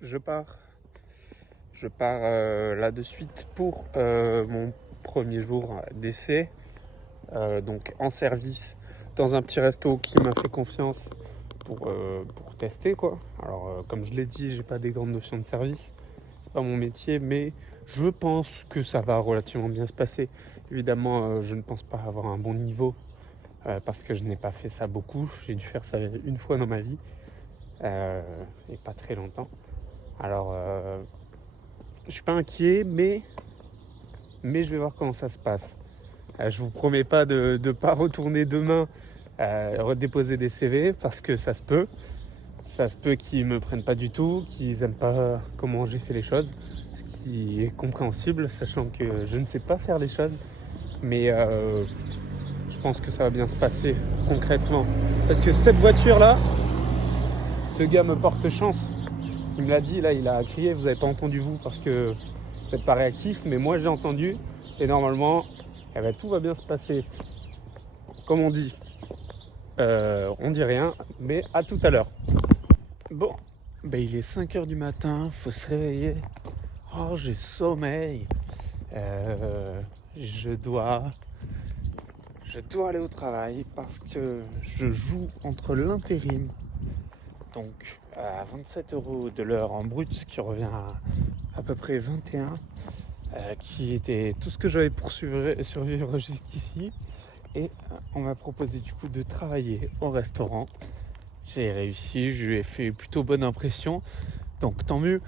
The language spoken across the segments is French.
je pars. Je pars là de suite pour mon premier jour d'essai, donc en service dans un petit resto qui m'a fait confiance pour tester quoi. Alors comme je l'ai dit, j'ai pas des grandes notions de service, c'est pas mon métier, mais je pense que ça va relativement bien se passer. Évidemment, je ne pense pas avoir un bon niveau parce que je n'ai pas fait ça beaucoup. J'ai dû faire ça une fois dans ma vie et pas très longtemps. Alors je suis pas inquiet, mais je vais voir comment ça se passe. Je vous promets pas de ne pas retourner demain redéposer des CV parce que ça se peut. Ça se peut qu'ils me prennent pas du tout, qu'ils aiment pas comment j'ai fait les choses, ce qui est compréhensible, sachant que je ne sais pas faire les choses. Mais je pense que ça va bien se passer concrètement. Parce que cette voiture-là, ce gars me porte chance. Il me l'a dit, là, il a crié, vous n'avez pas entendu vous parce que vous n'êtes pas réactif, mais moi j'ai entendu et normalement, eh ben, tout va bien se passer. Comme on dit rien, mais à tout à l'heure. Bon, ben, il est 5h du matin, faut se réveiller. Oh, j'ai sommeil. Je dois aller au travail parce que je joue entre l'intérim, donc à 27 € de l'heure en brut, ce qui revient à peu près 21, qui était tout ce que j'avais pour survivre jusqu'ici. Et on m'a proposé du coup de travailler au restaurant. J'ai réussi, je lui ai fait plutôt bonne impression, donc tant mieux.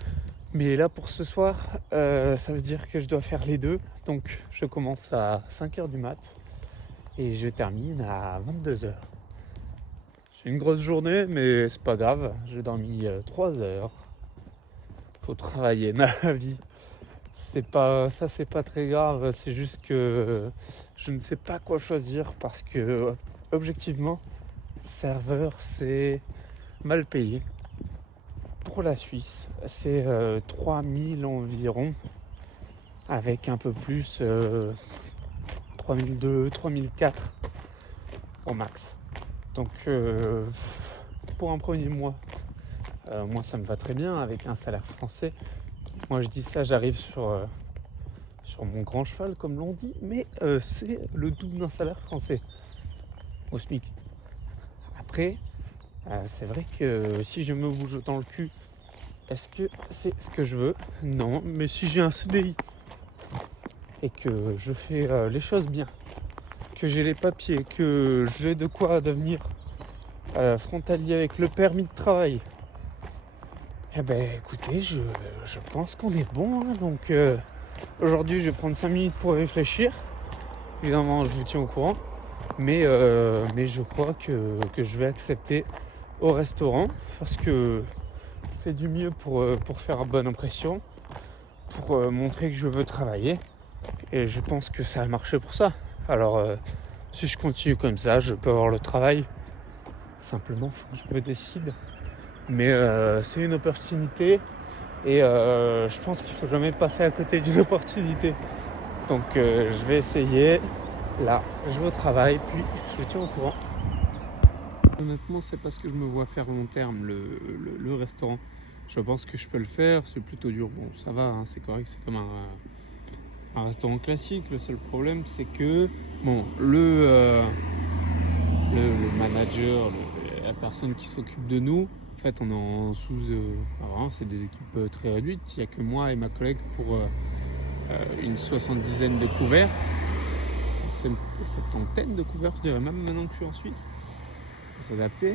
Mais là pour ce soir, ça veut dire que je dois faire les deux. Donc je commence à 5h du mat et je termine à 22h. C'est une grosse journée, mais c'est pas grave. J'ai dormi 3 heures. Faut travailler dans la vie. C'est pas très grave. C'est juste que je ne sais pas quoi choisir parce que objectivement, serveur c'est mal payé. Pour la Suisse, c'est 3000 environ, avec un peu plus 3002, 3004 au max. Donc pour un premier mois, moi ça me va très bien avec un salaire français. Moi je dis ça, j'arrive sur mon grand cheval comme l'on dit, mais c'est le double d'un salaire français au SMIC. Après, c'est vrai que si je me bouge autant le cul, est-ce que c'est ce que je veux? Non, mais si j'ai un CDI et que je fais les choses bien, que j'ai les papiers, que j'ai de quoi devenir frontalier avec le permis de travail, eh ben écoutez, je pense qu'on est bon. Hein, donc aujourd'hui, je vais prendre 5 minutes pour réfléchir. Évidemment, je vous tiens au courant. Mais je crois que je vais accepter au restaurant parce que c'est du mieux pour faire bonne impression, pour montrer que je veux travailler. Et je pense que ça a marché pour ça. Alors, si je continue comme ça, je peux avoir le travail. Simplement, faut que je me décide. Mais c'est une opportunité. Et je pense qu'il ne faut jamais passer à côté d'une opportunité. Donc, je vais essayer. Là, je vais au travail, puis je vous tiens au courant. Honnêtement, c'est parce que je me vois faire long terme le restaurant. Je pense que je peux le faire, c'est plutôt dur. Bon, ça va, hein, c'est correct, c'est comme un restaurant classique. Le seul problème, c'est que bon, le manager, la personne qui s'occupe de nous, en fait, on est en vraiment, c'est des équipes très réduites. Il n'y a que moi et ma collègue pour une 70aine de couverts. C'est une septantaine de couverts, je dirais même maintenant que je suis en Suisse. Il faut s'adapter.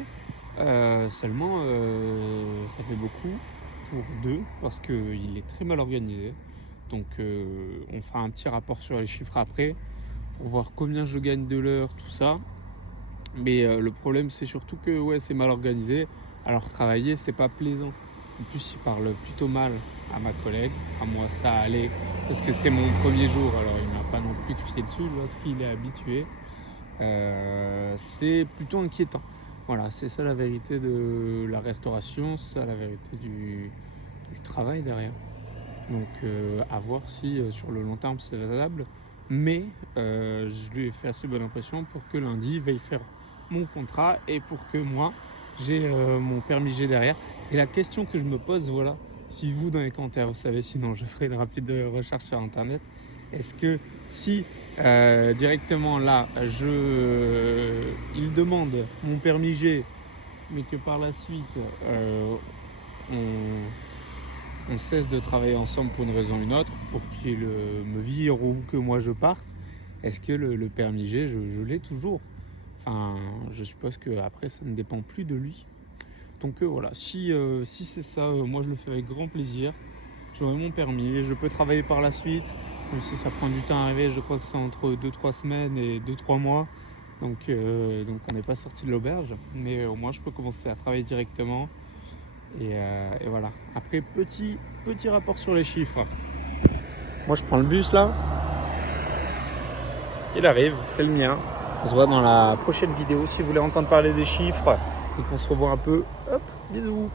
Seulement, ça fait beaucoup pour deux parce qu'il est très mal organisé. Donc, on fera un petit rapport sur les chiffres après pour voir combien je gagne de l'heure, tout ça. Mais le problème, c'est surtout que ouais, c'est mal organisé. Alors, travailler, c'est pas plaisant. En plus, il parle plutôt mal à ma collègue. À moi, ça allait parce que c'était mon premier jour. Alors, il m'a pas non plus crié dessus. L'autre, il est habitué. C'est plutôt inquiétant. Voilà, c'est ça la vérité de la restauration, c'est ça la vérité du travail derrière. Donc à voir si sur le long terme c'est faisable. Mais je lui ai fait assez bonne impression pour que lundi il veuille faire mon contrat et pour que moi j'ai mon permis G derrière. Et la question que je me pose, voilà, si vous dans les commentaires vous savez, sinon je ferai une rapide recherche sur internet. Est-ce que si directement là il demande mon permis G, mais que par la suite on cesse de travailler ensemble pour une raison ou une autre, pour qu'il me vire ou que moi je parte, est-ce que le permis G, je l'ai toujours? Enfin, je suppose qu'après, ça ne dépend plus de lui. Donc voilà, si c'est ça, moi je le fais avec grand plaisir. J'aurai mon permis, je peux travailler par la suite, même si ça prend du temps à arriver. Je crois que c'est entre 2-3 semaines et 2-3 mois. Donc on n'est pas sorti de l'auberge, mais au moins je peux commencer à travailler directement. Et voilà. Après, petit rapport sur les chiffres. Moi je prends le bus là. Il arrive, c'est le mien. On se voit dans la prochaine vidéo si vous voulez entendre parler des chiffres et qu'on se revoit un peu. Hop, bisous.